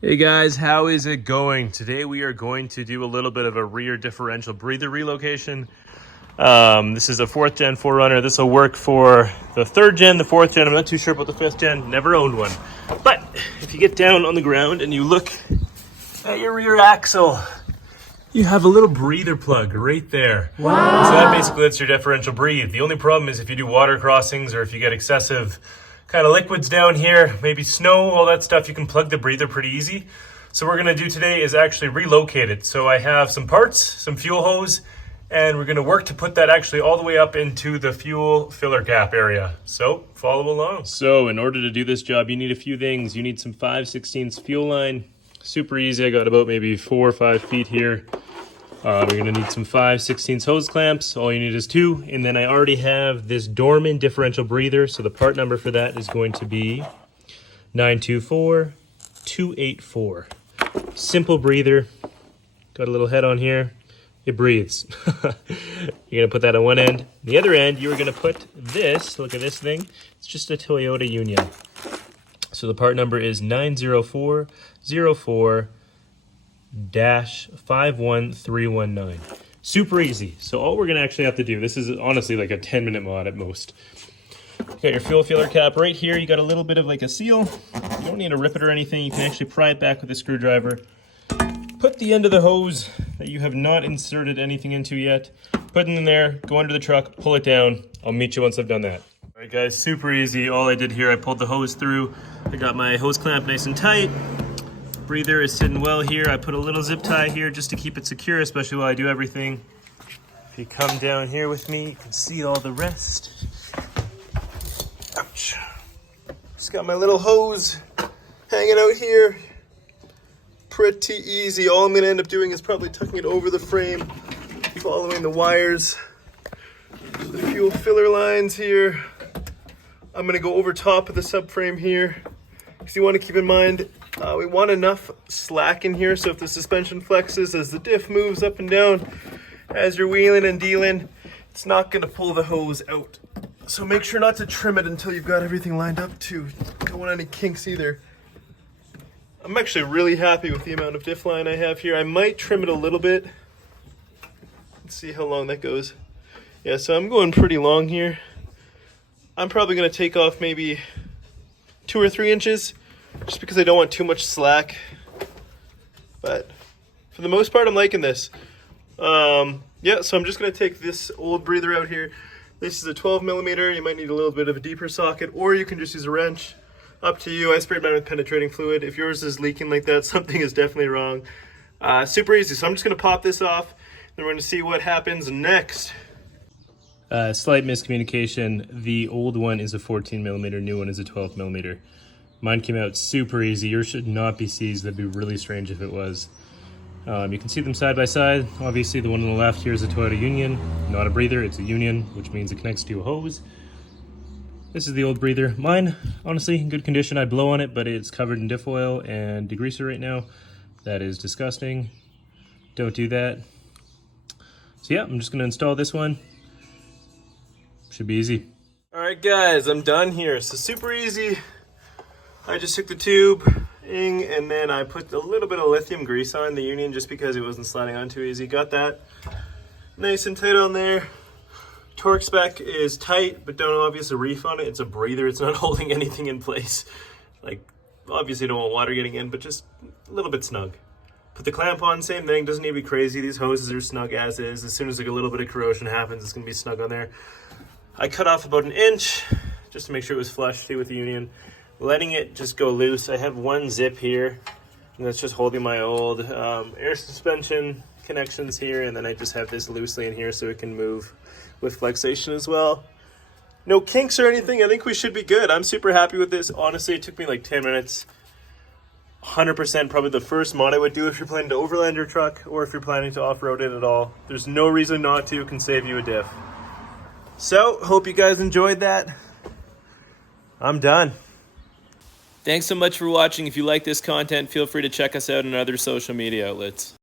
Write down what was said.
Hey guys, how is it going? Today we are going to do a little bit of a rear differential breather relocation. This is the 4th gen 4Runner. This will work for the 3rd gen, the 4th gen. I'm not too sure about the 5th gen. Never owned one. But if you get down on the ground and you look at your rear axle, you have a little breather plug right there. Wow. So that basically lets your differential breathe. The only problem is if you do water crossings or if you get excessive kind of liquids down here, maybe snow, all that stuff, you can plug the breather pretty easy. So what we're gonna do today is actually relocate it. So I have some parts, some fuel hose, and we're gonna work to put that actually all the way up into the fuel filler cap area. So follow along. So in order to do this job, you need a few things. You need some 5/16 fuel line. Super easy, I got about maybe 4 or 5 feet here. We're gonna need some 5/16 hose clamps. All you need is 2. And then I already have this Dorman differential breather. So the part number for that is going to be 924284. Simple breather. Got a little head on here. It breathes. You're gonna put that on one end. The other end, you're gonna put this, look at this thing. It's just a Toyota Union. So the part number is 90404-51319. Super easy. So all we're gonna actually have to do, this is honestly like a 10-minute mod at most. You got your fuel filler cap right here. You got a little bit of like a seal. You don't need to rip it or anything. You can actually pry it back with a screwdriver. Put the end of the hose that you have not inserted anything into yet. Put it in there, go under the truck, pull it down. I'll meet you once I've done that. All right guys, super easy. All I did here, I pulled the hose through. I got my hose clamp nice and tight. Breather is sitting well here. I put a little zip tie here just to keep it secure, especially while I do everything. If you come down here with me, you can see all the rest. Ouch. Just got my little hose hanging out here. Pretty easy. All I'm gonna end up doing is probably tucking it over the frame, following the wires, the fuel filler lines here. I'm gonna go over top of the subframe here, because you want to keep in mind, we want enough slack in here, so if the suspension flexes as the diff moves up and down, as you're wheeling and dealing, it's not gonna pull the hose out. So make sure not to trim it until you've got everything lined up too. Don't want any kinks either. I'm actually really happy with the amount of diff line I have here. I might trim it a little bit. Let's see how long that goes. Yeah, so I'm going pretty long here. I'm probably gonna take off maybe 2 or 3 inches, just because I don't want too much slack. But for the most part, I'm liking this. Yeah, so I'm just gonna take this old breather out here. This is a 12mm. You might need a little bit of a deeper socket, or you can just use a wrench. Up to you. I sprayed mine with penetrating fluid. If yours is leaking like that, something is definitely wrong. Super easy. So I'm just gonna pop this off, then we're gonna see what happens next. Slight miscommunication. The old one is a 14mm, new one is a 12mm. Mine came out super easy. Yours should not be seized. That'd be really strange if it was. You can see them side by side. Obviously the one on the left here is a Toyota Union, not a breather, it's a Union, which means it connects to a hose. This is the old breather. Mine, honestly, in good condition. I'd blow on it, but it's covered in diff oil and degreaser right now. That is disgusting. Don't do that. So yeah, I'm just gonna install this one. Should be easy. All right guys, I'm done here. So super easy. I just took the tube and then I put a little bit of lithium grease on the Union just because it wasn't sliding on too easy. Got that nice and tight on there. Torque spec is tight, but don't obviously reef on it. It's a breather, it's not holding anything in place. Like, obviously don't want water getting in, but just a little bit snug. Put the clamp on, same thing, doesn't need to be crazy. These hoses are snug as is. As soon as like a little bit of corrosion happens, it's gonna be snug on there. I cut off about 1 inch, just to make sure it was flush, see with the Union. Letting it just go loose. I have one zip here, and that's just holding my old air suspension connections here, and then I just have this loosely in here so it can move with flexation as well. No kinks or anything. I think we should be good. I'm super happy with this. Honestly, it took me like 10 minutes. 100% probably the first mod I would do if you're planning to overland your truck or if you're planning to off-road it at all. There's no reason not to. It can save you a diff. So, hope you guys enjoyed that. I'm done. Thanks so much for watching. If you like this content, feel free to check us out on other social media outlets.